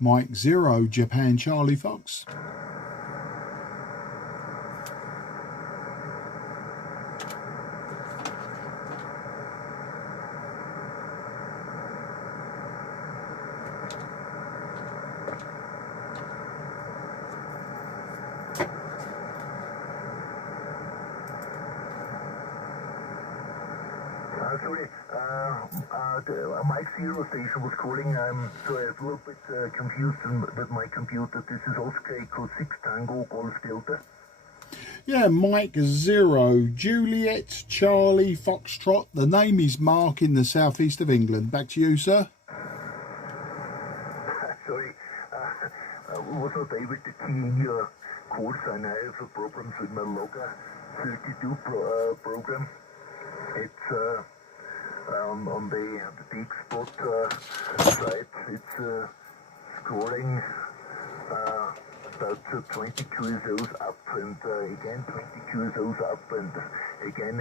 Mike 0, Japan Charlie Fox. Sorry, Mike Zero Station was calling. I'm sorry, a little bit confused with my computer. This is Oscar Echo 6 Tango Golf Delta. Yeah, Mike 0, Juliet Charlie Foxtrot. The name is Mark in the southeast of England. Back to you, sir. Sorry, I was not able to key in your call sign. I have problems with my logger 32 program. It's on the big spot site. It's scrolling about 20 QSOs up and again 20 QSOs up and again.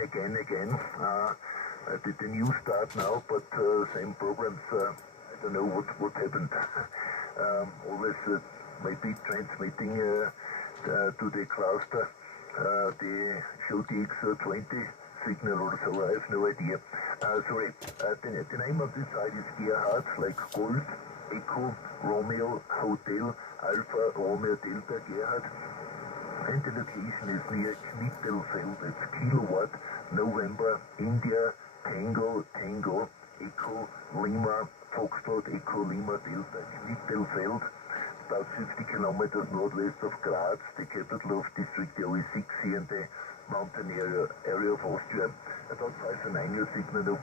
I did a new start now, but same problems. I don't know what happened. Always maybe transmitting to the cluster the show DX20 signal or so. I have no idea. Sorry, the name of this site is Gerhard, like Golf, Echo, Romeo, Hotel, Alpha, Romeo, Delta, Gerhard. And the location is near Knittelfeld. It's Kilowatt, November, India, Tango, Echo, Lima, Foxtrot, Echo, Lima, Delta, Knittelfeld. About 50 kilometers northwest of Graz, the capital of District OE6 here in the mountain area of Austria. About 5 and 9 your signal,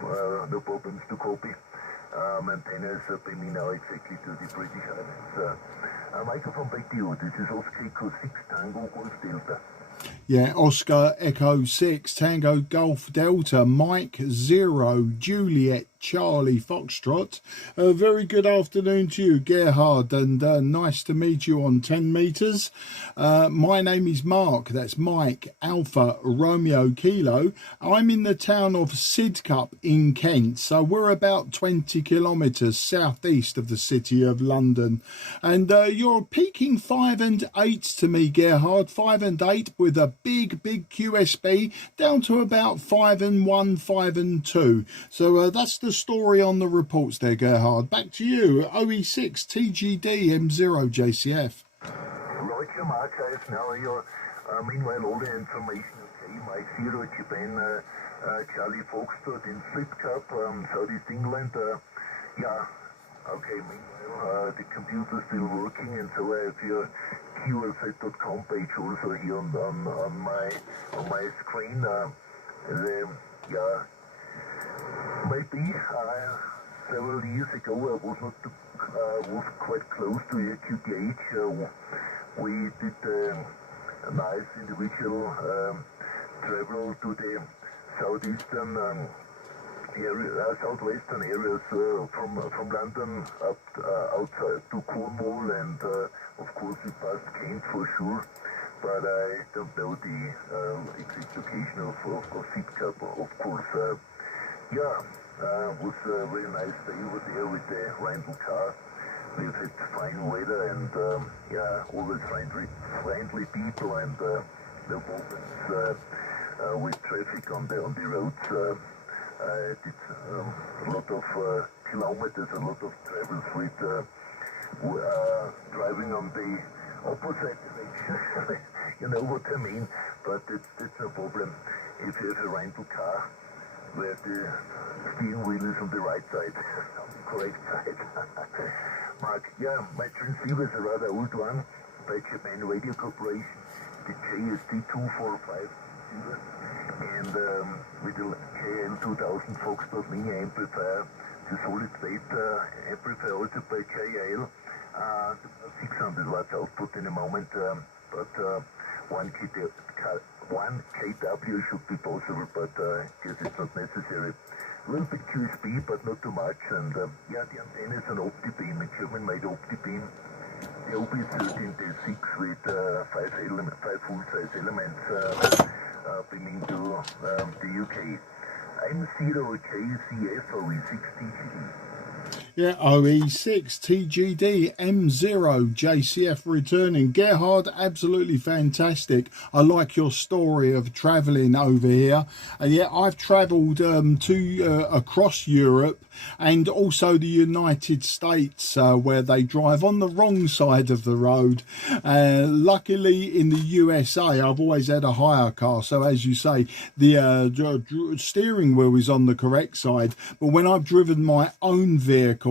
no problems to copy. Antennas beaming now exactly to the British Islands. Microphone back to you. This is Oscar Echo 6 Tango Golf Delta. Yeah, Oscar Echo 6 Tango Golf Delta, Mike 0, Juliet Charlie Foxtrot. A very good afternoon to you, Gerhard, and nice to meet you on 10 meters. My name is Mark. That's Mike Alpha Romeo Kilo. I'm in the town of Sidcup in Kent, so we're about 20 kilometers southeast of the city of London. And you're peaking 5 and 8 to me, Gerhard. 5 and 8 with a big QSB down to about 5 and 1, 5 and 2. So that's the story on the reports there, Gerhard. Back to you. OE6TGD M0 JCF. Roger, Mark. I have now your, meanwhile, all the information. Okay, Mike 0, Japan, Charlie Foxtrot in Sidcup, Southeast England. Yeah, okay, meanwhile, the computer's still working, and so I have your QLZ.com page also here on my screen. Yeah, maybe several years ago I was quite close to your QTH. We did a nice individual travel to the southeastern southwestern areas from London up outside to Cornwall, and of course we passed Kent for sure, but I don't know the exact location of Sidcup, of course. Yeah, was a very nice day over there with the rental car. We've had fine weather and yeah, always friendly people, and no problems with traffic on the roads. I did a lot of kilometers, a lot of travels with driving on the opposite direction. You know what I mean? But that's no problem. If you have a rental car where the steering wheel is on the right side, on the correct side. Mark, yeah, my transceiver is a rather old one by Japan Radio Corporation, the JST245. And with the KL2000 Foxtrot mini amplifier, the solid state amplifier also by KL, 600 watts output in a moment, but 1 kW should be possible, but I guess it's not necessary. A little bit QSB, but not too much, and yeah, the antenna is an OptiBeam, a German-made OptiBeam. The OB13-6 with 5 full-size elements beaming to the UK. I'm 0 JCF OE6TGD. Yeah, OE6TGD M0 JCF returning. Gerhard, absolutely fantastic. I like your story of travelling over here. And yeah, I've travelled to across Europe and also the United States, where they drive on the wrong side of the road. Luckily in the USA, I've always had a hire car, so as you say, the steering wheel is on the correct side. But when I've driven my own vehicles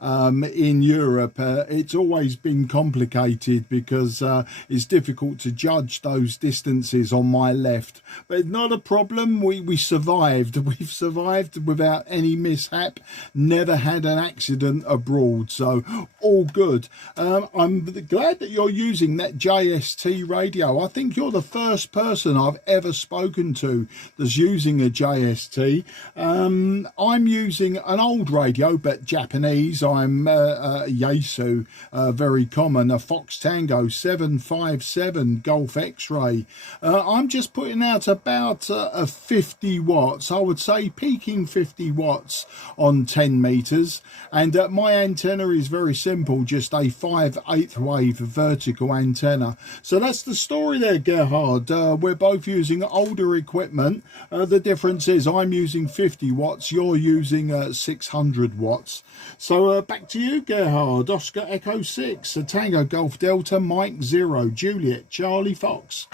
in Europe, it's always been complicated because it's difficult to judge those distances on my left. But not a problem. We survived. We've survived without any mishap. Never had an accident abroad, so all good. I'm glad that you're using that JST radio. I think you're the first person I've ever spoken to that's using a JST. I'm using an old radio, but Japanese. I'm Yaesu, very common, a Fox Tango 757 Golf X-ray. I'm just putting out about 50 watts, I would say peaking 50 watts on 10 meters, and my antenna is very simple, just a 5/8 wave vertical antenna. So that's the story there, Gerhard. We're both using older equipment. The difference is I'm using 50 watts, you're using 600 watts. So back to you, Gerhard. Oscar Echo 6, Tango Golf Delta, Mike 0, Juliet Charlie Fox.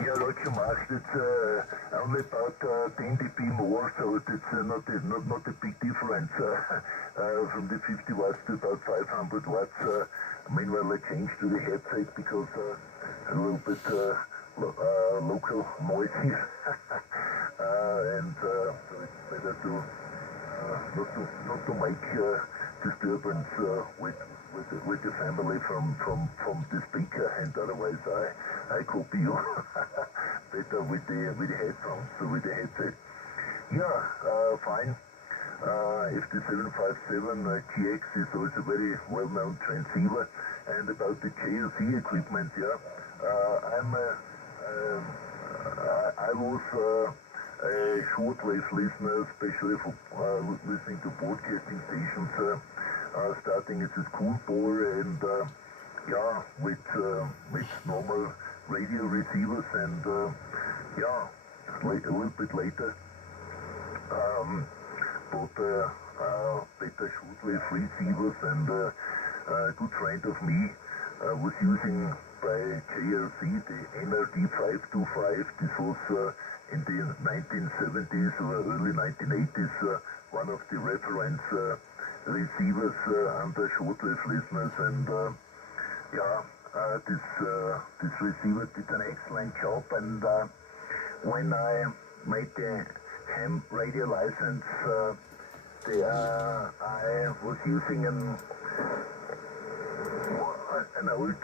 Yeah, like you marked, it's only about 10 dB more, so it's not a big difference from the 50 watts to about 500 watts. Meanwhile, I changed to the headset because a little bit local noise here, and so it's better to not to make disturbance with the family from the speaker, and otherwise I copy you better with the headphones, so with the headset. Yeah, fine. FT-757GX is also very well-known transceiver. And about the JLC equipment, yeah, I was a shortwave listener, especially for listening to broadcasting stations, starting as a schoolboy, and yeah, with normal radio receivers, and yeah, just a little bit later, bought better shortwave receivers, and a good friend of me was using by JLC the NRD525. This was in the 1970s or early 1980s, one of the reference receivers under shortwave listeners, and yeah, this receiver did an excellent job. And when I made the ham radio license, I was using an old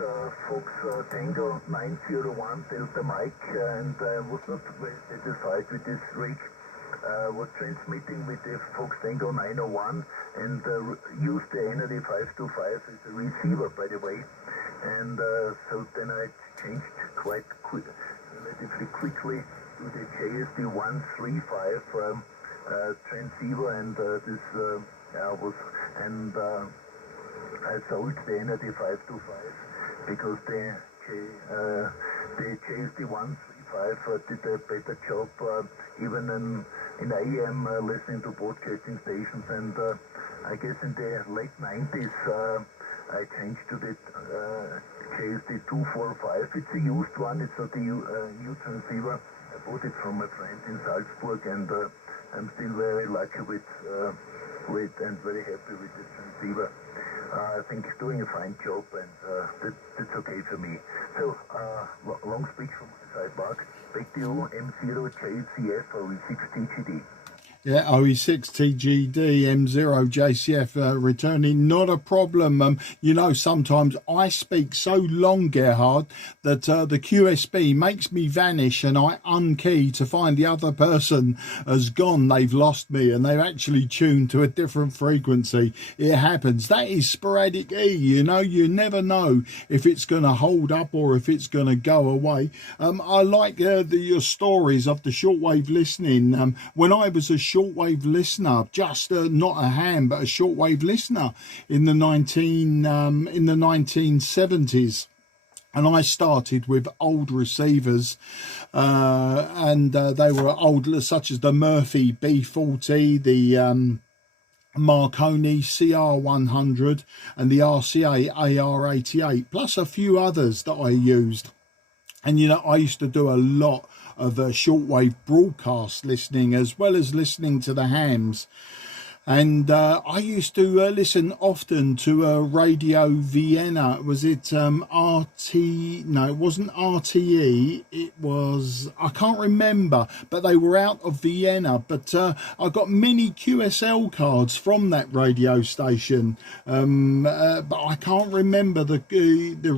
Fox Tango 901 Delta mic, and was not very satisfied with this rig. Was transmitting with the Fox Tango 901 and used the NRD 525 as a receiver, by the way. And so then I changed relatively quickly to the JSD 135 transceiver, and this was, and I sold the NRD 525 because the JSD 135 did a better job even in AM listening to broadcasting stations, and I guess in the late 90s I changed to the JSD 245. It's a used one, it's not a new transceiver. I bought it from a friend in Salzburg, and I'm still very lucky with and very happy with the transceiver. I think it's doing a fine job, and that's okay for me. So, long speech from my side, Mark. Back to you, M0 JCF OE6TGD. Yeah, OE6TGD M0 JCF returning, not a problem. You know, sometimes I speak so long, Gerhard, that the QSB makes me vanish, and I unkey to find the other person has gone. They've lost me, and they've actually tuned to a different frequency. It happens. That is sporadic E, you know. You never know if it's going to hold up or if it's going to go away. I like your stories of the shortwave listening. When I was a shortwave listener, just not a ham, but a shortwave listener in the 1970s. And I started with old receivers, and they were old, such as the Murphy B40, the Marconi CR100 and the RCA AR88, plus a few others that I used. And you know, I used to do a lot of shortwave broadcast listening, as well as listening to the hams. And I used to listen often to Radio Vienna. Was it RT? No, it wasn't RTE. It was, I can't remember, but they were out of Vienna. But I got many QSL cards from that radio station. But I can't remember the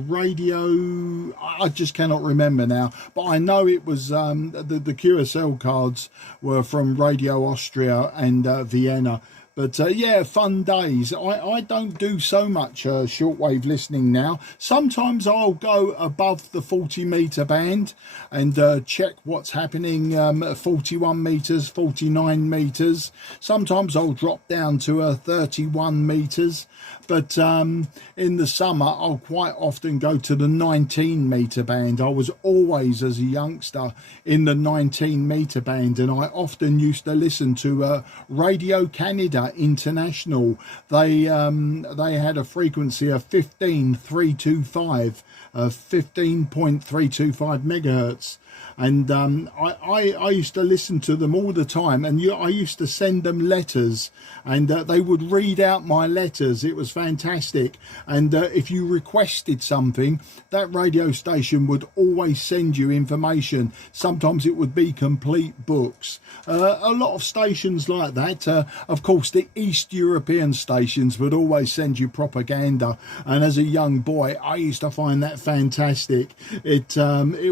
radio. I just cannot remember now. But I know it was the QSL cards were from Radio Austria and Vienna. But yeah, fun days. I don't do so much shortwave listening now. Sometimes I'll go above the 40 meter band and check what's happening 41 meters, 49 meters. Sometimes I'll drop down to 31 meters. But in the summer, I'll quite often go to the 19 meter band. I was always, as a youngster, in the 19 meter band, and I often used to listen to Radio Canada International. They had a frequency of 15.325 megahertz, and I used to listen to them all the time, and I used to send them letters, and they would read out my letters. It was fantastic. And if you requested something, that radio station would always send you information. Sometimes it would be complete books. A lot of stations like that. Of course, the East European stations would always send you propaganda, and as a young boy, I used to find that fantastic. It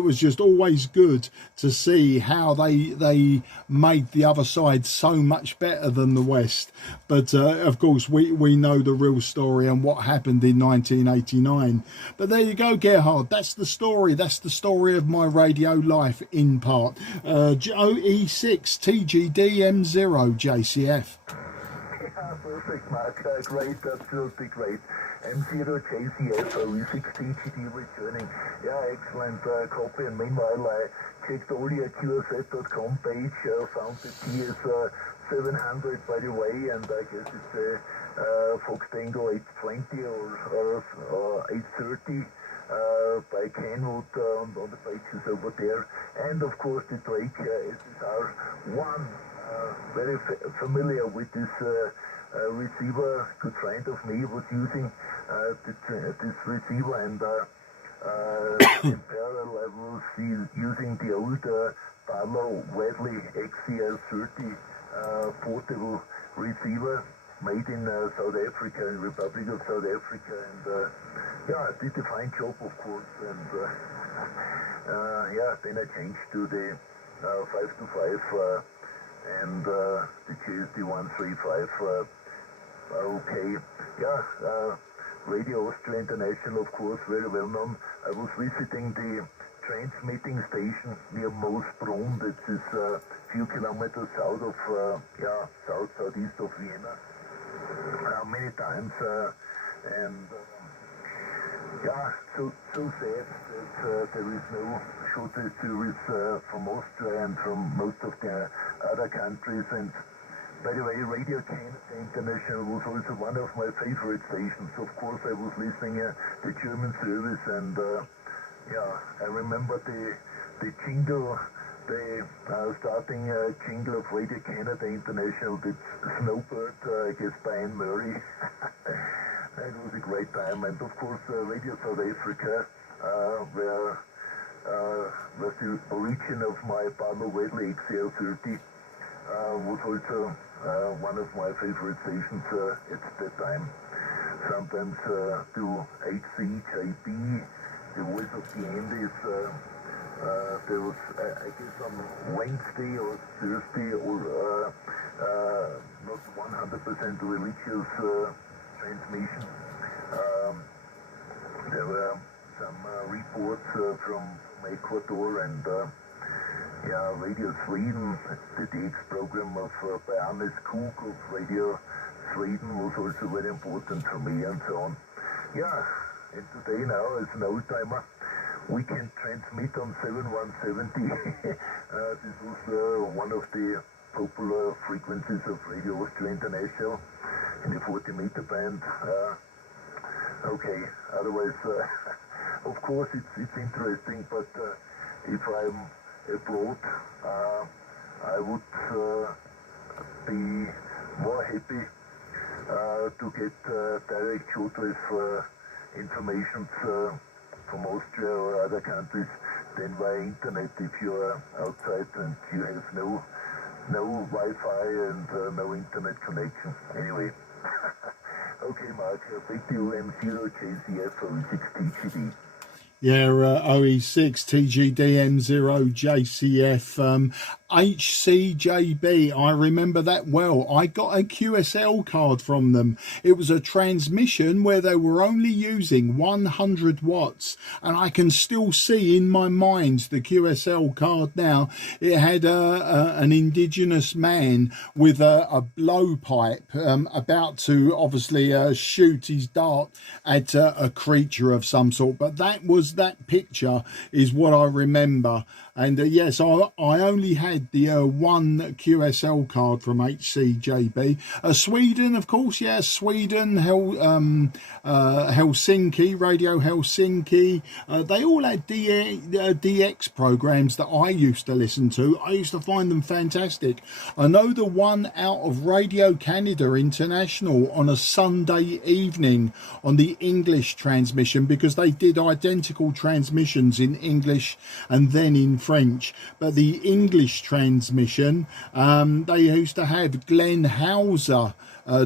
was just always good to see how they made the other side so much better than the West. But of course, we know the real story and what happened in 1989. But there you go, Gerhard. That's the story. That's the story of my radio life in part. OE6TGD M0 JCF. Perfect, Mark. Great, absolutely great. M0 JCF, OE6TGD returning. Yeah, excellent copy. And meanwhile, I checked all your QSF.com page, found the TS700, by the way, and I guess it's a Fox Tango 820 or 830. By Kenwood on the pages over there, and of course the Drake SSR1. Very familiar with this receiver. Good friend of me was using this receiver, and in parallel I was using the old Barlow Wadley XCL30 portable receiver made in South Africa, in Republic of South Africa, and yeah, I did a fine job, of course, and yeah, then I changed to the 525 and the JSD 135. Okay, yeah, Radio Austria International, of course, very well known. I was visiting the transmitting station near Moosbrunn. That is a few kilometers south of, southeast of Vienna. Many times, and yeah, so sad that there is no shortage service from Austria and from most of the other countries. And by the way, Radio Canada International was also one of my favorite stations. Of course, I was listening the German service, and yeah, I remember the jingle, the starting jingle of Radio Canada International, the Snowbird, I guess by Anne Murray. It was a great time. And of course, Radio South Africa, where was the origin of my Barlow Wadley XCL30, was also one of my favorite stations at that time. Sometimes to HCJB, the Voice of the Andes. There was, I guess, on Wednesday or Thursday, or not 100% religious transmission. There were some reports from Ecuador, and Yeah, Radio Sweden, the DX program of Bjarne's Cook of Radio Sweden was also very important for me and so on. Yeah, and today now, as an old-timer, we can transmit on 7170. This was one of the popular frequencies of Radio Austria International in the 40-meter band. Okay, otherwise, of course, it's interesting, but if I'm abroad, I would be more happy to get direct shortwave information from Austria or other countries than via internet if you are outside and you have no Wi-Fi and no internet connection. Anyway, okay, Mark, back to you, M0JCF OE6TGD. Yeah, OE6TGD M0JCF HCJB. I remember that well. I got a QSL card from them. It was a transmission where they were only using 100 watts, and I can still see in my mind the QSL card now. It had an indigenous man with a blowpipe about to obviously shoot his dart at a creature of some sort, but that picture is what I remember. And yes, I only had the one QSL card from HCJB. Sweden, of course, yeah, Sweden, Helsinki, Radio Helsinki. They all had DX programs that I used to listen to. I used to find them fantastic. I know the one out of Radio Canada International on a Sunday evening on the English transmission, because they did identical transmissions in English and then in French, but the English transmission, they used to have Glenn Hauser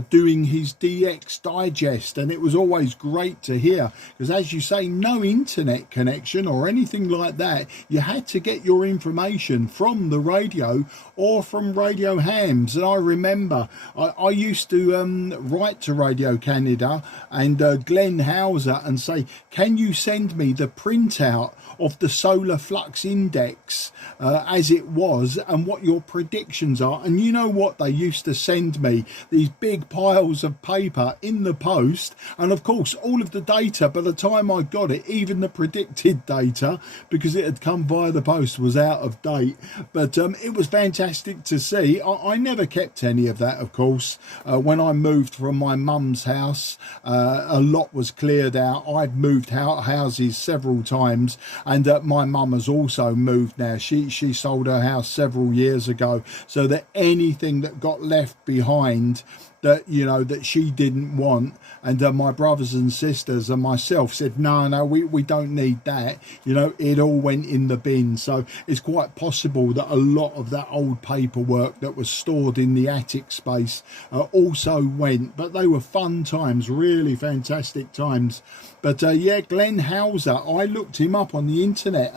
doing his DX digest, and it was always great to hear, because as you say, no internet connection or anything like that. You had to get your information from the radio or from radio hams. And I remember I used to write to Radio Canada and Glenn Hauser and say, can you send me the printout of the solar flux index as it was and what your predictions are? And you know what, they used to send me these big piles of paper in the post, and of course all of the data, by the time I got it, even the predicted data, because it had come via the post, was out of date. But it was fantastic to see. I never kept any of that, of course. When I moved from my mum's house, a lot was cleared out. I've moved houses several times, and my mum has also moved now. She sold her house several years ago, so that anything that got left behind that, you know, that she didn't want, and my brothers and sisters and myself said, no, we don't need that, you know, it all went in the bin. So it's quite possible that a lot of that old paperwork that was stored in the attic space also went. But they were fun times, really fantastic times. But yeah, Glenn Hauser, I looked him up on the internet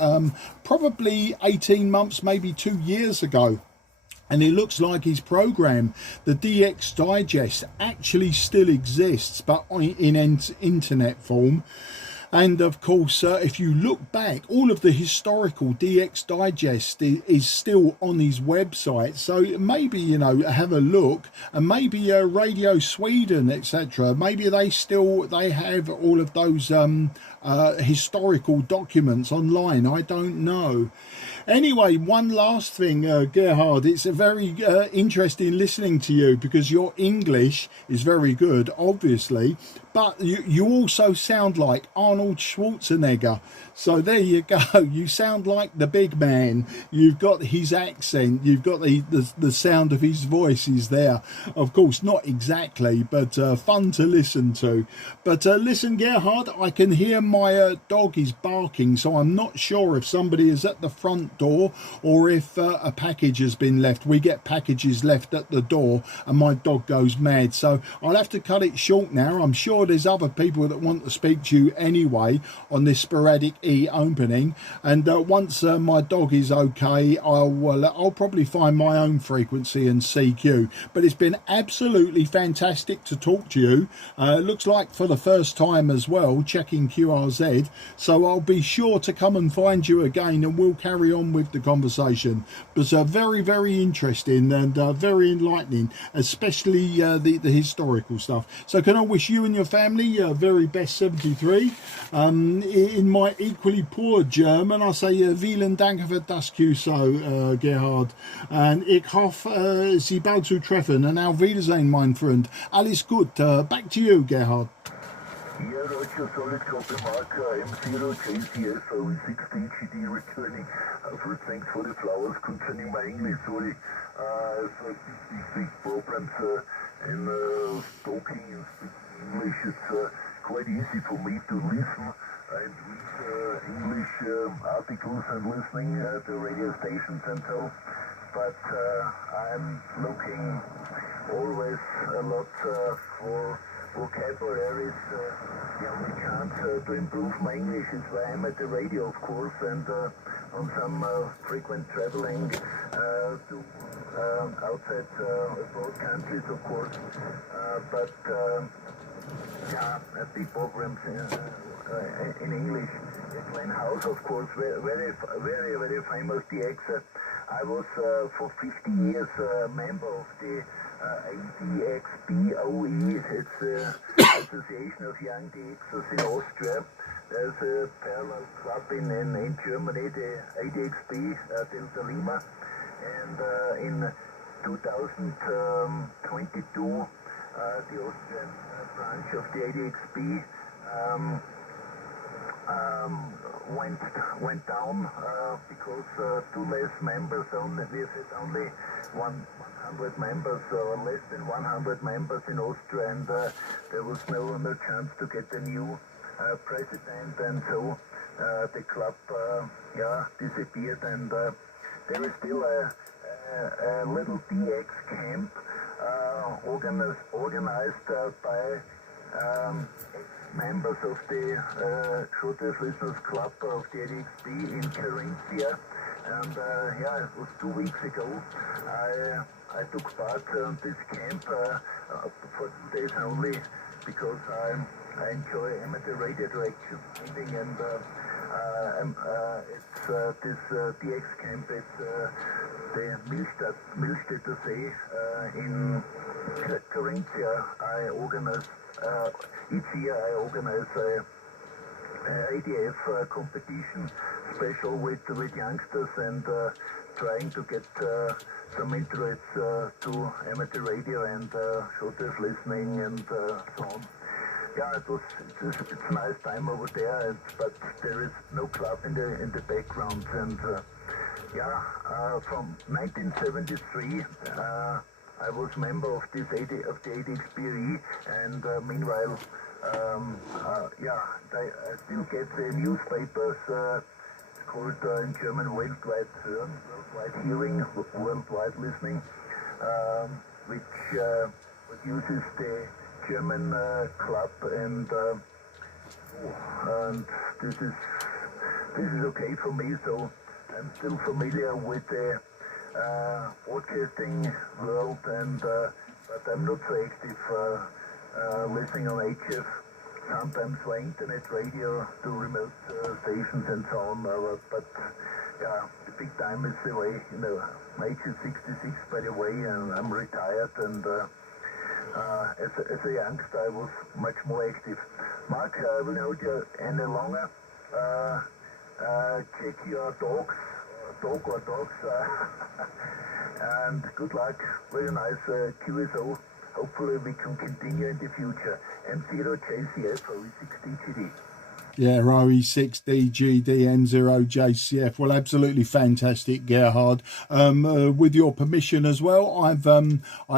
probably 18 months, maybe 2 years ago. And it looks like his program, the DX Digest, actually still exists, but in internet form. And of course, if you look back, all of the historical DX Digest is still on his website. So maybe, you know, have a look, and maybe Radio Sweden, etc. Maybe they have all of those historical documents online. I don't know. Anyway, one last thing, Gerhard, it's a very interesting listening to you, because your English is very good, obviously, but you also sound like Arnold Schwarzenegger. So there you go. You sound like the big man. You've got his accent. You've got the sound of his voice is there. Of course, not exactly, but fun to listen to. But listen, Gerhard, I can hear my dog is barking, so I'm not sure if somebody is at the front door or if a package has been left. We get packages left at the door and my dog goes mad. So I'll have to cut it short now. I'm sure there's other people that want to speak to you anyway on this sporadic opening, and once my dog is okay, I'll probably find my own frequency and CQ. But it's been absolutely fantastic to talk to you. It looks like for the first time as well, checking QRZ, so I'll be sure to come and find you again, and we'll carry on on with the conversation. But very, very interesting and very enlightening, especially the historical stuff. So can I wish you and your family very best 73. In my equally poor German, I say vielen Dank für das QSO, Gerhard. And ich hoffe, Sie bald zu treffen. And auf Wiedersehen, mein Freund. Alles gut. Back to you, Gerhard. Yeah, Roger, solid copy, Mark. M0JCF OE6TGD returning. First, thanks for the flowers concerning my English. Sorry, so big problems in talking and speaking English. It's quite easy for me to listen and read English articles and listening at the radio stations and so. But I'm looking always a lot for vocabularies. The only chance to improve my English is why I'm at the radio, of course, and on some frequent traveling to outside abroad countries, of course. But yeah, big programs in English. Klein House, of course, very famous DX. I was for 50 years a member of the ADXBOE. It's the Association of Young DXers in Austria. There's a parallel club in Germany, the ADXB Delta Lima. And in 2022, the Austrian branch of the ADXB went down because two less members, only 100 members or less than 100 members in Austria, and there was no chance to get a new president, and so the club disappeared, and there is still a little DX camp organized by members of the Shortwave Listeners Club of the ADXB in Carinthia, and it was 2 weeks ago. I took part in this camp for 2 days only because I enjoy amateur radio direction and it's this DX camp. It's the Milstädter See in Carinthia. I organize each year. I organize a ADF competition special with youngsters and trying to get some interest to amateur radio and shortwave listening and so on. Yeah, it's a nice time over there, but there is no club in the background, and from 1973 I was member of the ADXBE, and meanwhile I still get the newspapers called in German worldwide hearing, worldwide listening, which uses the German club, and this is okay for me. So I'm still familiar with the broadcasting world, and but I'm not so active listening on HF. Sometimes by internet radio to remote stations and so on. But yeah, the big time is away. You know, my age is 66, by the way, and I'm retired, and as a youngster, I was much more active. Mark, I will hold you any longer. Check your dog or dogs, and good luck. Very nice QSO. Hopefully we can continue in the future. M0JCF OE6TGD. Yeah, OE6TGD, M0JCF. Well, absolutely fantastic, Gerhard. With your permission as well, I've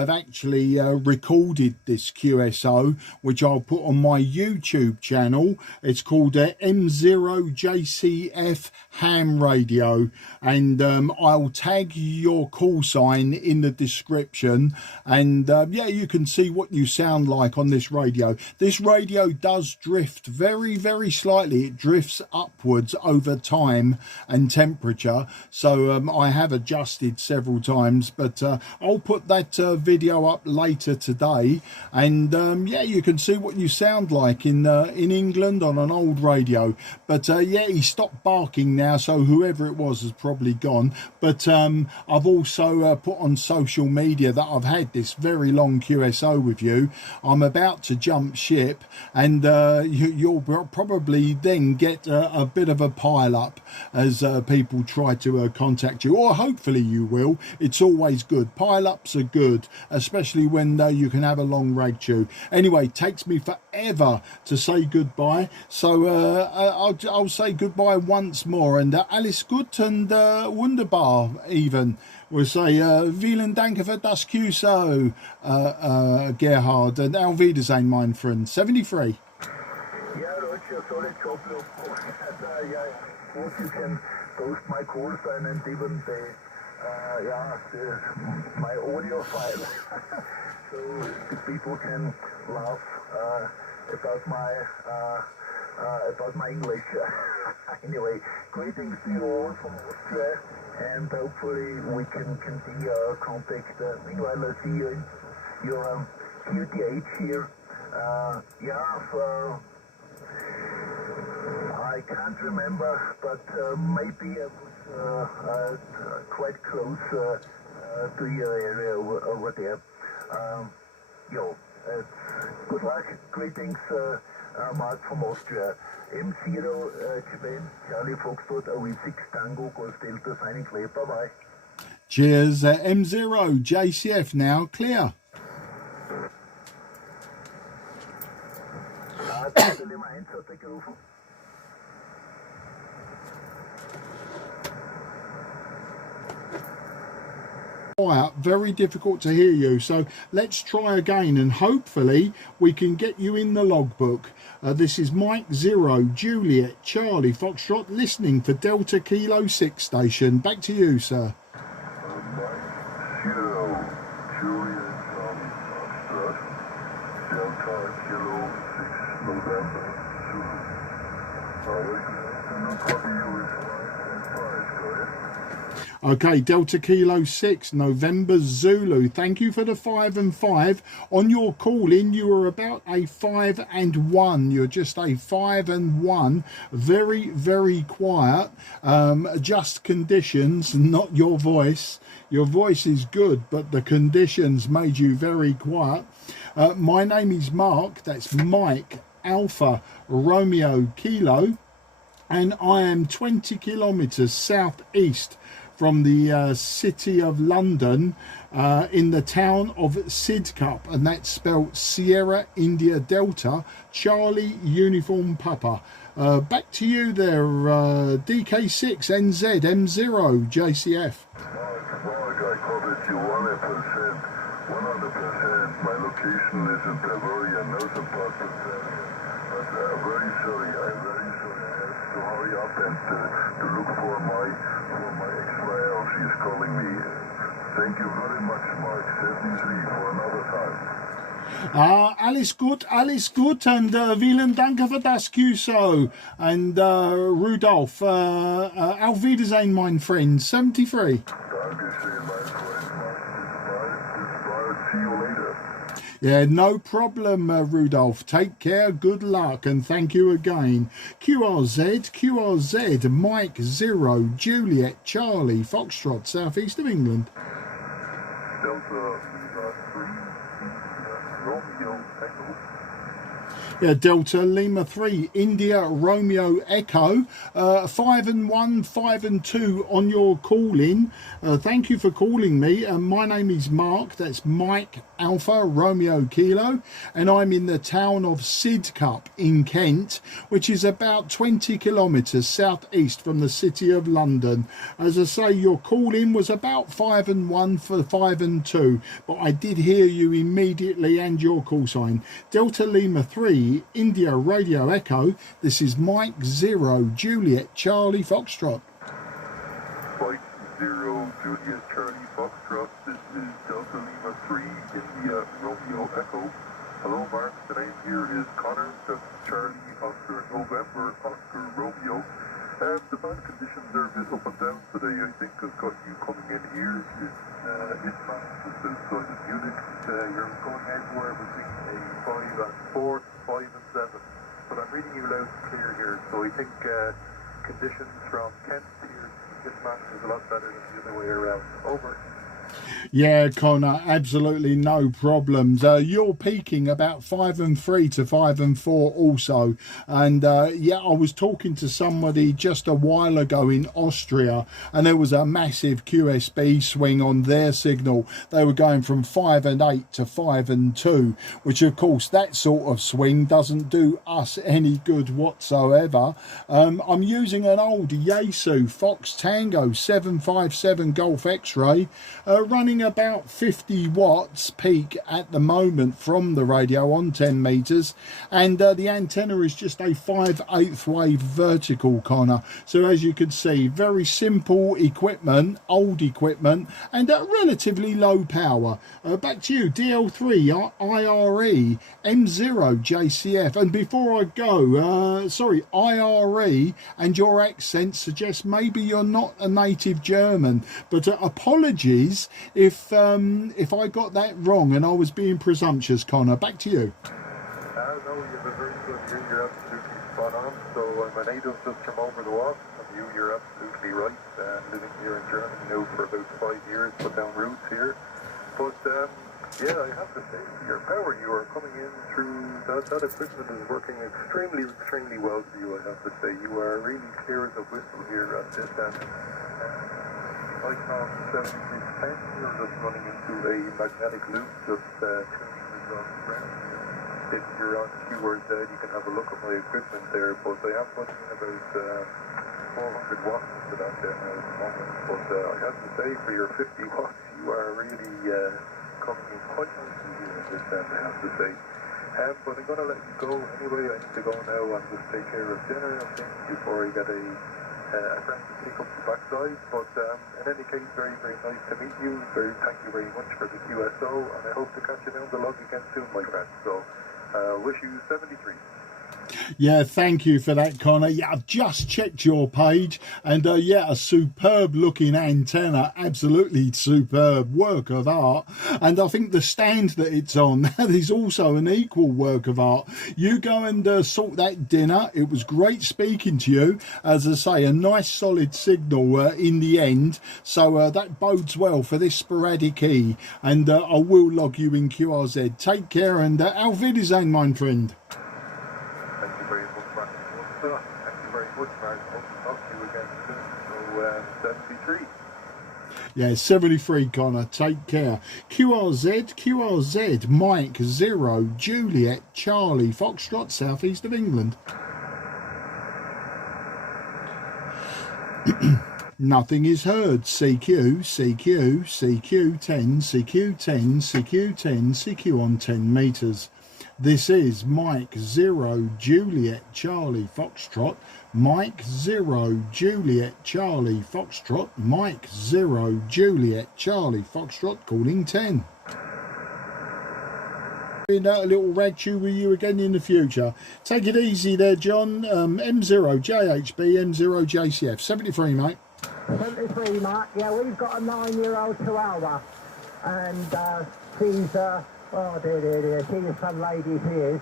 actually recorded this QSO, which I'll put on my YouTube channel. It's called M0JCF Ham Radio, and I'll tag your call sign in the description, and you can see what you sound like on this radio. This radio does drift very, very slowly slightly, it drifts upwards over time and temperature. So I have adjusted several times, but I'll put that video up later today, and yeah, you can see what you sound like in England on an old radio. But yeah, he stopped barking now, so whoever it was has probably gone. But I've also put on social media that I've had this very long QSO with you. I'm about to jump ship, and you'll probably then get a bit of a pile up as people try to contact you, or hopefully you will. It's always good. Pile ups are good, especially when you can have a long rag chew. Anyway, it takes me forever to say goodbye, so I'll say goodbye once more, and alles gut and wunderbar even. We'll say vielen Dank für das QSO, Gerhard, and auf Wiedersehen, mein Freund. 73. Yeah, Roger, solid job. Yeah, hope you can post my call sign and even my audio file, so the people can laugh about my English. Anyway, greetings to you all from Austria, and hopefully we can continue our contact. Meanwhile, I see you in your QTH here. I can't remember, but maybe I was quite close to your area over there. Good luck. Greetings, Mark from Austria. M0 Japan, Charlie Foxtrot, OE6 Tango, Golf Delta, signing clear. Bye bye. Cheers. M0 JCF now clear. Nummer 1 hat er gerufen. Very difficult to hear you, so let's try again, and hopefully we can get you in the logbook. This is Mike 0 Juliet Charlie Foxtrot, listening for Delta Kilo 6 station. Back to you, sir. Mike 0 Juliet Charlie Foxtrot, Delta Kilo 6 November Okay, Delta Kilo 6 November Zulu, thank you for the 5 and 5. On your call in, you were about a 5 and 1. You're just a 5 and 1. Very, very quiet. Just conditions, not your voice. Your voice is good, but the conditions made you very quiet. My name is Mark, that's Mike Alpha Romeo Kilo, and I am 20 kilometers southeast from the city of London, in the town of Sidcup, and that's spelled Sierra India Delta Charlie Uniform Papa. Back to you there, DK6 NZ M0 JCF. Mark, I covered you 100%. 100%. My location is in Bavaria, northern part of but very sorry. I'm very sorry. I have to hurry up and to look for my ex-wife. She's calling me. Thank you very much, Mark. 73 for another time. Alles gut, and vielen Dank für das QSO. And Rudolph, auf Wiedersehen, mein Freund. 73. Dankeschön, mein Freund. Bis bald. See you later. Yeah, no problem, Rudolph. Take care, good luck, and thank you again. QRZ, Mike 0, Juliet, Charlie, Foxtrot, southeast of England. Delta 3, Romeo Echo. Yeah, Delta Lima 3, India Romeo Echo, 5 and 1, 5 and 2 on your call in. Thank you for calling me. My name is Mark, that's Mike Alpha Romeo Kilo, and I'm in the town of Sidcup in Kent, which is about 20 kilometres southeast from the city of London. As I say, your call in was about 5 and 1 for 5 and 2, but I did hear you immediately and your call sign. Delta Lima 3, India Radio Echo, this is Mike 0 Juliet Charlie Foxtrot. Mike 0 Juliet Charlie Foxtrot, this is Delta Lima 3 India Romeo Echo. Hello, Mark. The name here is Connor. That's Charlie, Oscar, November, Oscar, Romeo. The bad conditions are a bit up and down today. I think I've got you coming in here. It's just outside of Munich. You're going anywhere between a 5 and 4, 5 and 7. But I'm reading you loud and clear here. So I think conditions from Kent here to Isman is a lot better than the other way around. Over. Yeah, Connor, absolutely no problems. You're peaking about 5 and 3 to 5 and 4 also. And yeah, I was talking to somebody just a while ago in Austria, and there was a massive QSB swing on their signal. They were going from 5 and 8 to 5 and 2, which of course that sort of swing doesn't do us any good whatsoever. I'm using an old Yaesu Fox Tango 757 Golf X-ray, running about 50 watts peak at the moment from the radio on 10 meters, and the antenna is just a 5/8 wave vertical, Connor. So as you can see, very simple equipment, old equipment, and relatively low power. Back to you, DL3 IRE M0 JCF. And before I go, sorry, IRE, and your accent suggests maybe you're not a native German, but apologies if I got that wrong and I was being presumptuous, Connor. Back to you. No, you have a very good year. You're absolutely spot on. So I'm a native just from over the wall. And you're absolutely right. Living here in Germany now for about 5 years, put down roots here. But yeah, I have to say, your power, you are coming in through that equipment is working extremely well for you. I have to say, you are really clear as a whistle here at this end. Icon 7610, you're just running into a magnetic loop just 2 meters on the ground. If you're on QRZ, you can have a look at my equipment there, but I am putting in about 400 watts into that there now at the moment. But I have to say, for your 50 watts, you are really coming in quite nicely here at this end, I have to say. But I'm going to let you go anyway. I need to go now and just take care of dinner, I think, before I get a friend to pick up the backside. But in any case, very nice to meet you. Thank you very much for the QSO, and I hope to catch you down the log again soon, my friend. So wish you 73. Yeah, thank you for that, Connor. Yeah, I've just checked your page, and yeah, a superb looking antenna, absolutely superb work of art. And I think the stand that it's on, that is also an equal work of art. You go and sort that dinner. It was great speaking to you. As I say, a nice solid signal in the end, so that bodes well for this sporadic E, and I will log you in QRZ. Take care, and auf Wiedersehen, mein friend. So 73. Yeah, 73, Connor. Take care. QRZ, Mike 0, Juliet, Charlie, Foxtrot, southeast of England. Nothing is heard. CQ, CQ10, CQ10, CQ10, CQ on 10 meters. This is Mike 0, Juliet, Charlie, Foxtrot, Mike 0, Juliet, Charlie, Foxtrot, Mike 0, Juliet, Charlie, Foxtrot, calling 10. A little rag chew with you again in the future. Take it easy there, John. M0, JHB, M0, JCF. 73, mate. 73, Mark. Yeah, we've got a 9-year-old chihuahua, and she's oh dear, she is some lady, she is.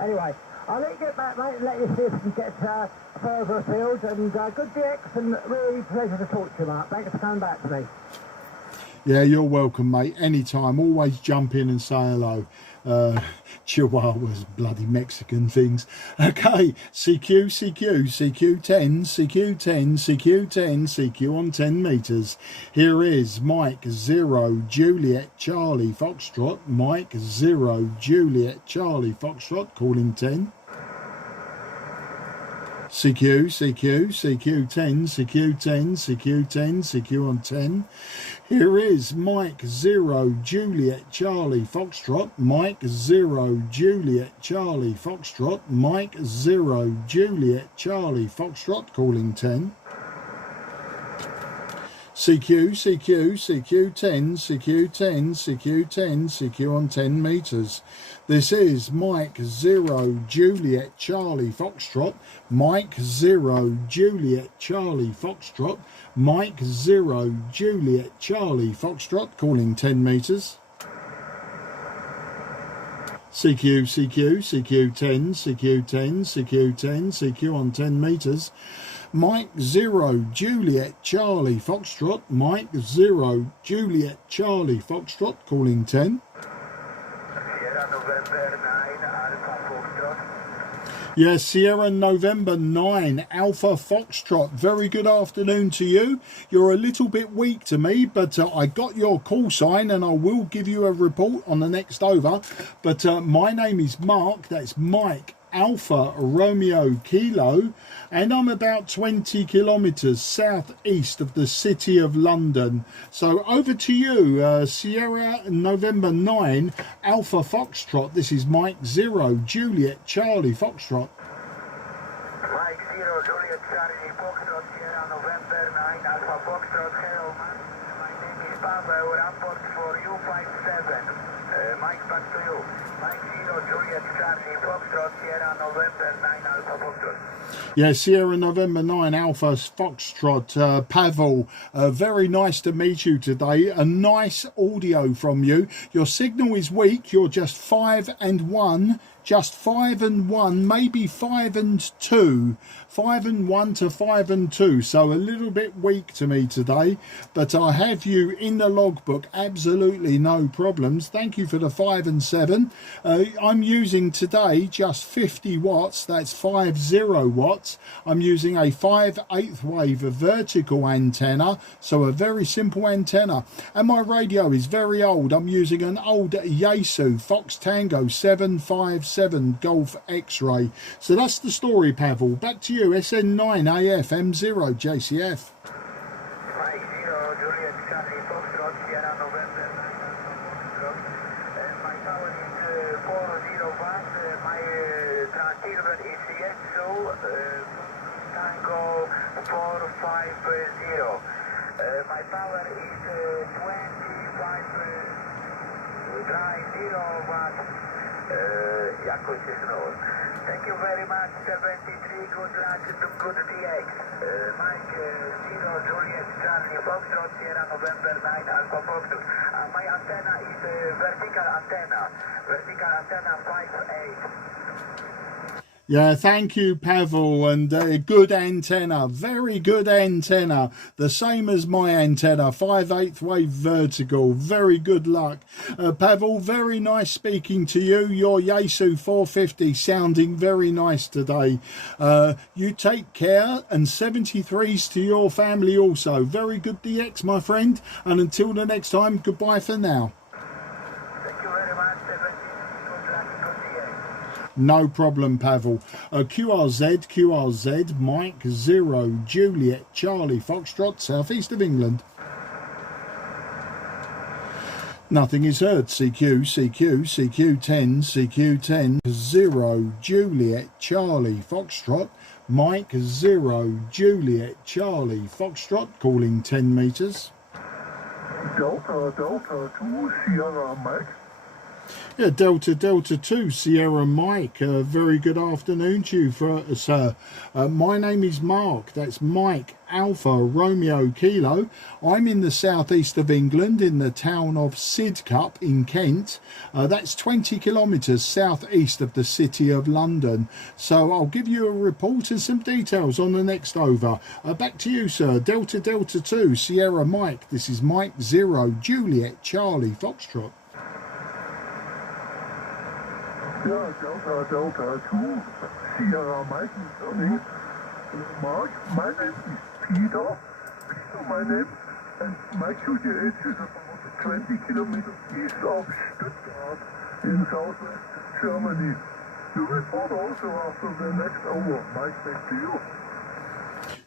Anyway, I'll let you get back, mate, and let you see if you can get further afield, and good DX, and really pleasure to talk to you, Mark. Thanks for coming back to me. Yeah, you're welcome, mate. Anytime. Always jump in and say hello. Chihuahuas, bloody Mexican things. Okay, CQ, CQ10, CQ10, CQ10, CQ on 10 meters. Here is Mike 0, Juliet, Charlie, Foxtrot, Mike 0, Juliet, Charlie, Foxtrot, calling 10. CQ, CQ10, CQ10, CQ10, CQ on 10. Here is Mike 0, Juliet, Charlie, Foxtrot, Mike 0, Juliet, Charlie, Foxtrot, Mike 0, Juliet, Charlie, Foxtrot, calling 10. CQ, CQ, CQ10, CQ10, CQ10, CQ on 10 meters. This is Mike 0 Juliet Charlie Foxtrot, Mike 0 Juliet Charlie Foxtrot, Mike 0 Juliet Charlie Foxtrot, calling 10 meters. CQ, CQ, CQ10, CQ10, CQ10, CQ on 10 meters. Mike 0 Juliet Charlie Foxtrot, Mike 0 Juliet Charlie Foxtrot, calling 10. Sierra November 9 Alpha Foxtrot. Yes, Sierra November 9 Alpha Foxtrot. Very good afternoon to you. You're a little bit weak to me, but I got your call sign and I will give you a report on the next over. But my name is Mark, that's Mike Alpha Romeo Kilo, and I'm about 20 kilometers southeast of the city of London. So over to you, Sierra November 9 Alpha Foxtrot. This is Mike 0 Juliet Charlie Foxtrot. Mike 0 Juliet Charlie Foxtrot, Sierra November 9 Alpha Foxtrot. Hello, man. My name is Pavel. Report for you 57. Mike, back to you. Mike 0 Juliet Charlie Foxtrot, Sierra November 9 Alpha Foxtrot. Yeah, Sierra November 9 Alpha Foxtrot. Pavel, very nice to meet you today. A nice audio from you. Your signal is weak. You're just 5 and 1. Just 5 and 1, maybe 5 and 2. 5 and 1 to 5 and 2. So a little bit weak to me today. But I have you in the logbook. Absolutely no problems. Thank you for the 5 and 7. I'm using today just 50 watts. That's 50 watts. I'm using a 5/8 wave vertical antenna. So a very simple antenna. And my radio is very old. I'm using an old Yaesu Fox Tango 757 Golf X-Ray. So that's the story, Pavel. Back to you, SN9AF M0 JCF. Mike 0 Juliet Charlie Foxtrot, Sierra November 9 Foxtrot. My power is 405. My transceiver is Yaesu Tango 450. My power is 25 watts. Jakoś jest nul. Thank you very much, 73, good luck, good DX. Mike 0 Juliet Charlie Foxtrot, Sierra November 9 Alpha Foxtrot. My antenna is vertical antenna 5/8. Yeah, thank you, Pavel, and good antenna, very good antenna, the same as my antenna, 5/8 wave vertical, very good luck. Pavel, very nice speaking to you, your Yaesu 450 sounding very nice today. You take care, and 73s to your family also. Very good DX, my friend, and until the next time, goodbye for now. Thank you very much, 73, good luck, good DX. No problem, Pavel. QRZ, Mike 0 Juliet Charlie Foxtrot, southeast of England. Nothing is heard. CQ10, 0 Juliet Charlie Foxtrot, Mike 0 Juliet Charlie Foxtrot, calling 10 meters. Delta 2 Sierra Mike. Yeah, Delta 2 Sierra Mike. Very good afternoon to you, sir. My name is Mark. That's Mike Alpha Romeo Kilo. I'm in the southeast of England in the town of Sidcup in Kent. That's 20 kilometres southeast of the city of London. So I'll give you a report and some details on the next over. Back to you, sir. Delta 2 Sierra Mike. This is Mike 0 Juliet Charlie Foxtrot. Yeah, Delta 2 Sierra Mike. Mark, my name is Peter, my name, and my QTH is about 20 kilometers east of Stuttgart in southwest Germany. You report also after the next hour. Mike, back to you.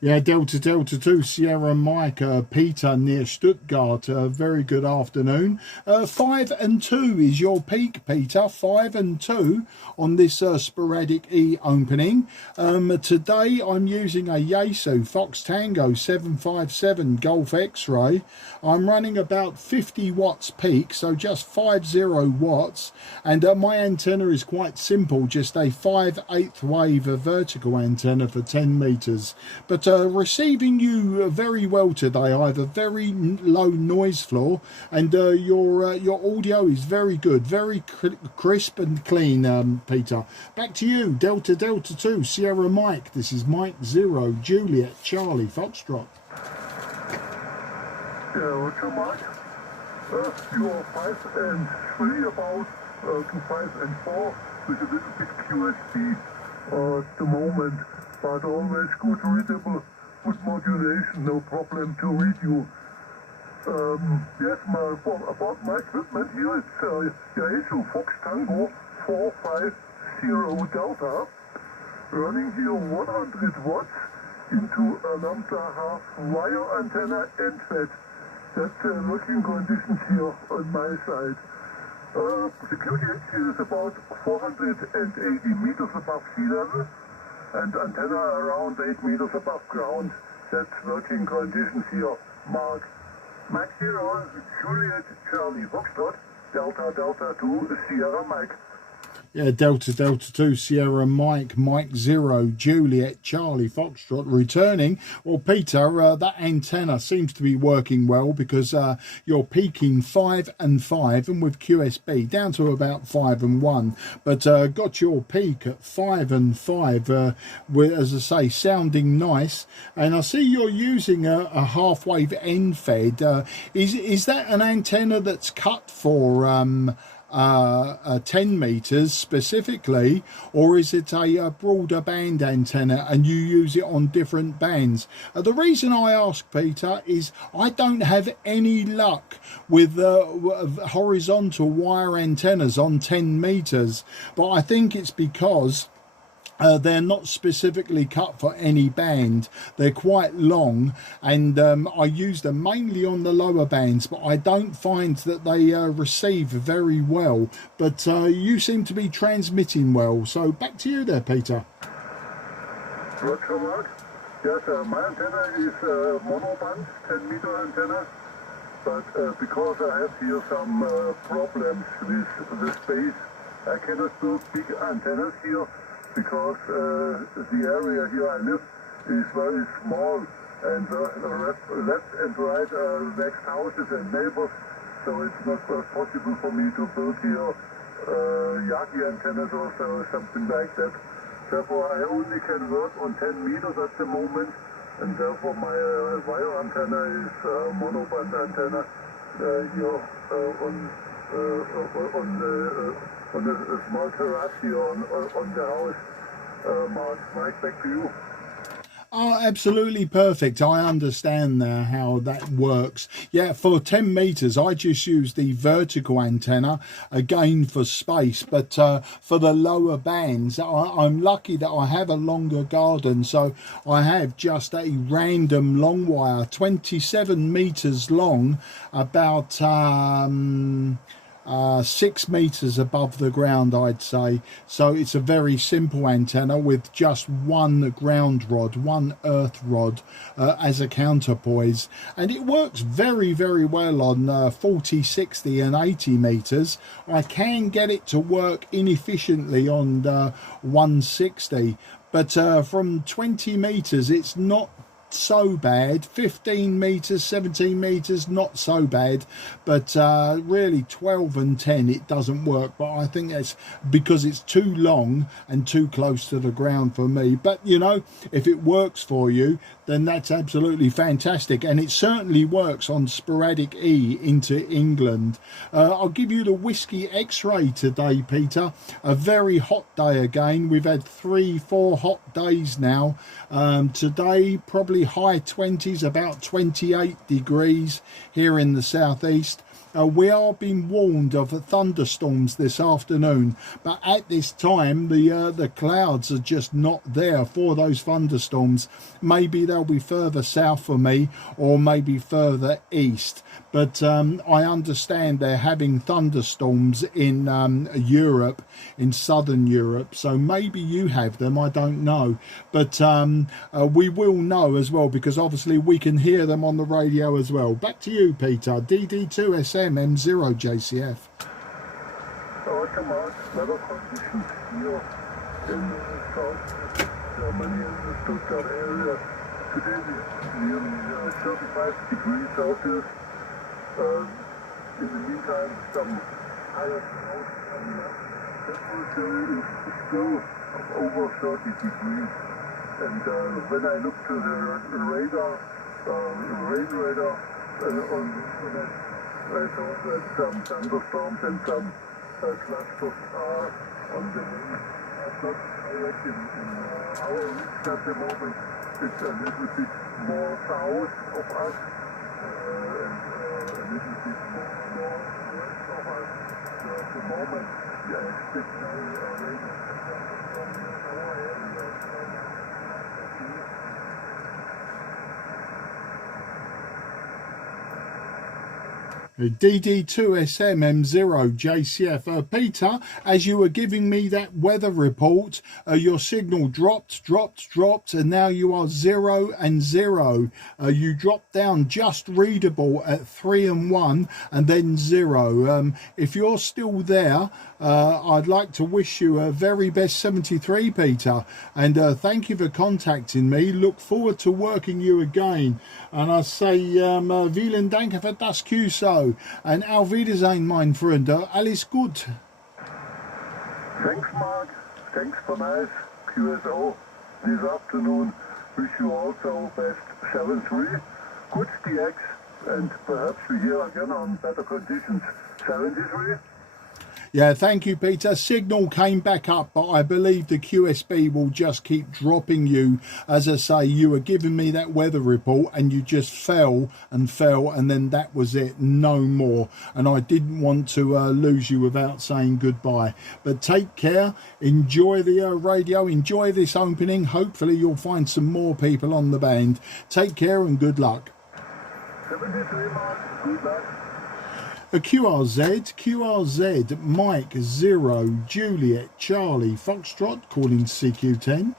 Yeah, Delta 2 Sierra Mike, Peter near Stuttgart. Very good afternoon. 5 and 2 is your peak, Peter. 5 and 2 on this sporadic E opening. Today I'm using a Yaesu Fox Tango 757 Golf X-Ray. I'm running about 50 watts peak, so just 50 watts, and my antenna is quite simple, just a 5/8 wave vertical antenna for 10 meters. But receiving you very well today. I have a very low noise floor, and your audio is very good, very crisp and clean, Peter. Back to you, Delta 2 Sierra Mike. This is Mike 0 Juliet Charlie Foxtrot. Yeah, Roger, Mike. You're 5 and 3 about to 5 and 4 with a little bit QSP at the moment, but always good readable, good modulation, no problem to read you. Yes, about my equipment here, it's Yaesu Fox Tango 450 Delta, running here 100 watts into a lambda ½ wire antenna and FET. That's working conditions here on my side. The QTH is about 480 meters above sea level, and antenna around 8 meters above ground. That's working conditions here. Mark. Mike 0, Juliet Charlie Foxtrot, Delta 2 Sierra Mike. Yeah, Delta 2 Sierra Mike, Mike 0 Juliet Charlie Foxtrot returning. Well, Peter, that antenna seems to be working well, because you're peaking 5 and 5, and with QSB down to about 5 and 1, but got your peak at 5 and 5, as I say, sounding nice. And I see you're using a half-wave end fed. Is that an antenna that's cut for 10 meters specifically, or is it a broader band antenna and you use it on different bands? The reason I ask, Peter, is I don't have any luck with horizontal wire antennas on 10 meters, but I think it's because they're not specifically cut for any band. They're quite long, and I use them mainly on the lower bands, but I don't find that they receive very well. But you seem to be transmitting well, so back to you there, Peter. Roger, Mark. Yes, my antenna is monoband, 10 meter antenna, but because I have here some problems with the space, I cannot build big antennas here, because the area here I live is very small, and left and right are next houses and neighbors, so it's not possible for me to build here Yagi antennas or something like that. Therefore I only can work on 10 meters at the moment, and therefore my wire antenna is monoband antenna here on a small terrace here on the house. Mike, back to you. Oh, absolutely perfect. I understand now how that works. Yeah, for 10 meters, I just use the vertical antenna, again for space. But for the lower bands, I'm lucky that I have a longer garden. So I have just a random long wire, 27 meters long, about 6 meters above the ground, I'd say. So it's a very simple antenna with just one ground rod, one earth rod as a counterpoise, and it works very, very well on 40, 60 and 80 meters. I can get it to work inefficiently on 160, but from 20 meters it's not so bad. 15 meters, 17 meters, not so bad, but really 12 and 10 it doesn't work. But I think that's because it's too long and too close to the ground for me. But you know, if it works for you, then that's absolutely fantastic, and it certainly works on sporadic E into England. I'll give you the Whiskey X-Ray today, Peter. A very hot day again. We've had 3-4 hot days now. Today probably high 20s, about 28 degrees here in the southeast. we are being warned of thunderstorms this afternoon, but at this time the clouds are just not there for those thunderstorms. Maybe they'll be further south for me, or maybe further east, but I understand they're having thunderstorms in Europe, in southern Europe, so maybe you have them, I don't know, but we will know as well, because obviously we can hear them on the radio as well. Back to you, Peter. DD2SM M0JCF. Come on, weather conditions here in South Germany, in the Stuttgart area. Today nearly 35 degrees Celsius. In the meantime, some higher temperature is still over 30 degrees. And when I look to the radar, rain radar on the internet, I saw that some thunderstorms and some clusters are on the way. Not directly in our reach at the moment. It's a little bit more south of us and a little bit more west of us. So at the moment, we are expecting rain from our area. DD2SM M0JCF. Peter, as you were giving me that weather report, your signal dropped, and now you are 0 and 0. You dropped down just readable at 3 and 1, and then 0. If you're still there, I'd like to wish you a very best 73, Peter, and thank you for contacting me. Look forward to working you again, and I say vielen Dank für das QSO, and auf Wiedersehen, mein Freund. Alles gut. Thanks, Mark. Thanks for nice QSO this afternoon. Wish you also best 7-3, good DX, and perhaps we hear again on better conditions 73. Yeah, thank you, Peter. Signal came back up, but I believe the QSB will just keep dropping you. As I say, you were giving me that weather report and you just fell, and then that was it, no more. And I didn't want to lose you without saying goodbye. But take care, enjoy the radio, enjoy this opening. Hopefully you'll find some more people on the band. Take care and good luck. 73, Mark. Good luck. QRZ, Mike 0, Juliet, Charlie, Foxtrot, calling CQ10.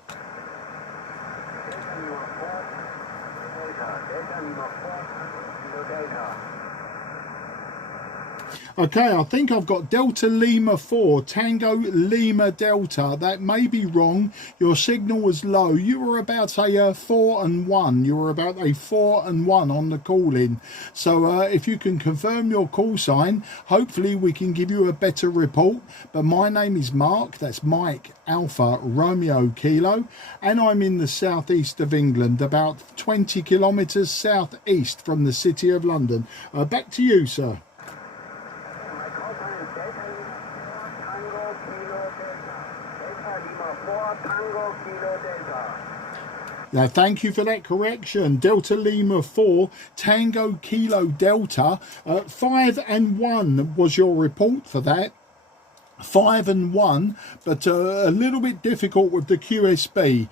Okay, I think I've got Delta Lima 4, Tango Lima Delta. That may be wrong. Your signal was low. You were about a 4 and 1. You were about a 4 and 1 on the call-in. So if you can confirm your call sign, hopefully we can give you a better report. But my name is Mark. That's Mike Alpha Romeo Kilo. And I'm in the southeast of England, about 20 kilometres southeast from the city of London. Back to you, sir. Now, thank you for that correction. Delta Lima 4, Tango Kilo Delta. 5 and 1 was your report for that. 5 and 1, but a little bit difficult with the QSB.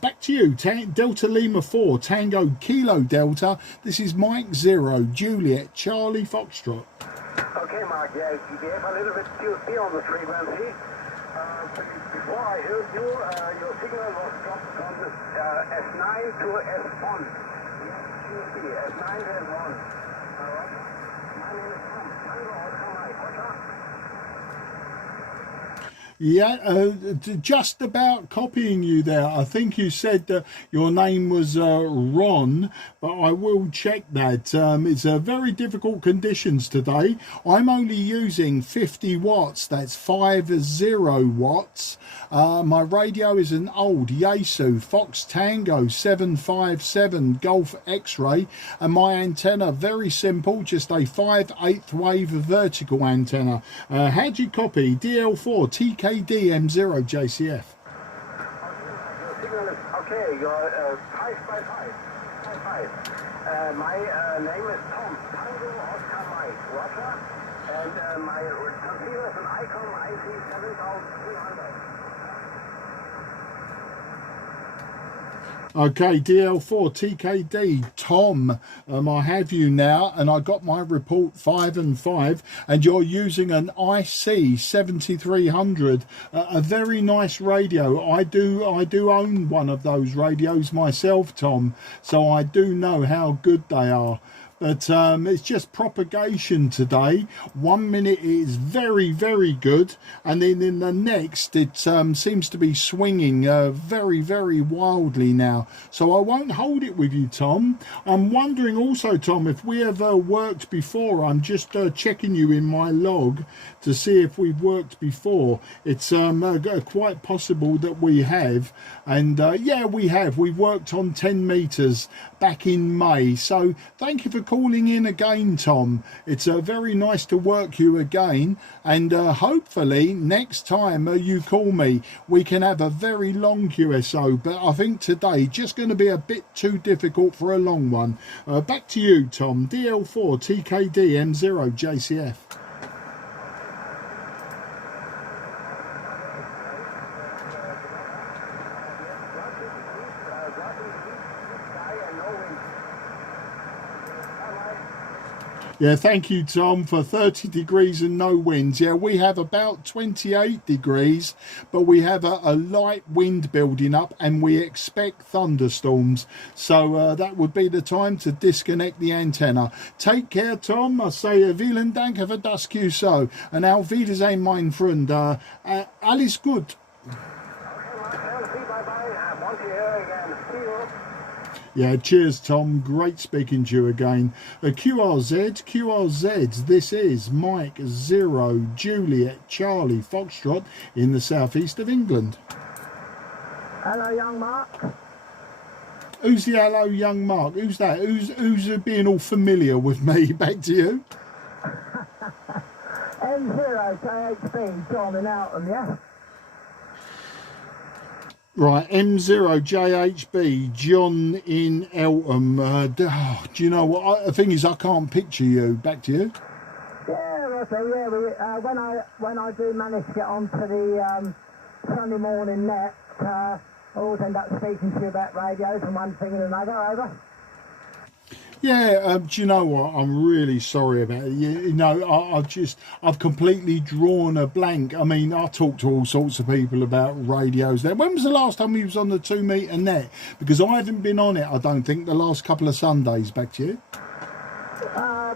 Back to you, Delta Lima 4, Tango Kilo Delta. This is Mike 0, Juliet, Charlie, Foxtrot. Okay, Mark, yeah, you have a little bit QSB on the frequency. Before I heard you, your signal was dropped from the S9 to S1. QSB, S9 to S1. My name is Tom. Tango Oscar Mike. Oscar? Yeah, just about copying you there. I think you said that your name was Ron, but I will check that. It's very difficult conditions today. I'm only using 50 watts. That's 50 watts. My radio is an old Yaesu Fox Tango 757 Golf X-ray, and my antenna, very simple, just a 5/8 wave vertical antenna. How'd you copy? DL4 TKD M0JCF. Okay, you're 5 by 5. 5. My name is Tom. Tango Oscar Mike. right, Roger. And my computer is an Icon IC7300. Okay, DL4TKD, Tom, I have you now, and I got my report 5 and 5, and you're using an IC7300, a very nice radio. I do own one of those radios myself, Tom, so I do know how good they are. But it's just propagation today. 1 minute it is very, very good, and then in the next it seems to be swinging very, very wildly now. So I won't hold it with you, Tom. I'm wondering also, Tom, if we ever worked before. I'm just checking you in my log to see if we've worked before. It's quite possible that we have, and yeah, we have. We worked on 10 meters back in May. So thank you for calling in again, Tom. It's very nice to work you again, and hopefully next time you call me we can have a very long QSO, but I think today just going to be a bit too difficult for a long one. Back to you, Tom. DL4 TKD M0 JCF. Yeah, thank you, Tom, for 30 degrees and no winds. Yeah, we have about 28 degrees, but we have a light wind building up and we expect thunderstorms. So that would be the time to disconnect the antenna. Take care, Tom. I say vielen Dank für das QSO. And auf Wiedersehen, mein Freund. Alles gut. Yeah, cheers, Tom. Great speaking to you again. QRZ, this is Mike 0 Juliet Charlie Foxtrot in the southeast of England. Hello, young Mark. Who's the hello, young Mark? Who's that? Who's being all familiar with me? Back to you. M0JHB, John in Alton, yeah? Right, M0JHB, John in Eltham. Do you know what? The thing is, I can't picture you. Back to you. Yeah, Russell, yeah. When I do manage to get onto the Sunday morning net, I always end up speaking to you about radios and one thing and another, over. Yeah, do you know what? I'm really sorry about it. You know, I've completely drawn a blank. I mean, I talk to all sorts of people about radios there. When was the last time you was on the 2 meter net? Because I haven't been on it, I don't think, the last couple of Sundays. Back to you. I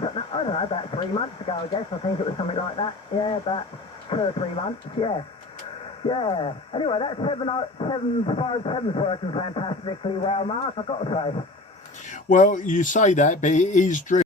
don't know, about 3 months ago, I guess. I think it was something like that. Yeah, about 2 or 3 months, yeah. Yeah. Anyway, that 757's working fantastically well, Mark, I've got to say. Well, you say that, but it is driven.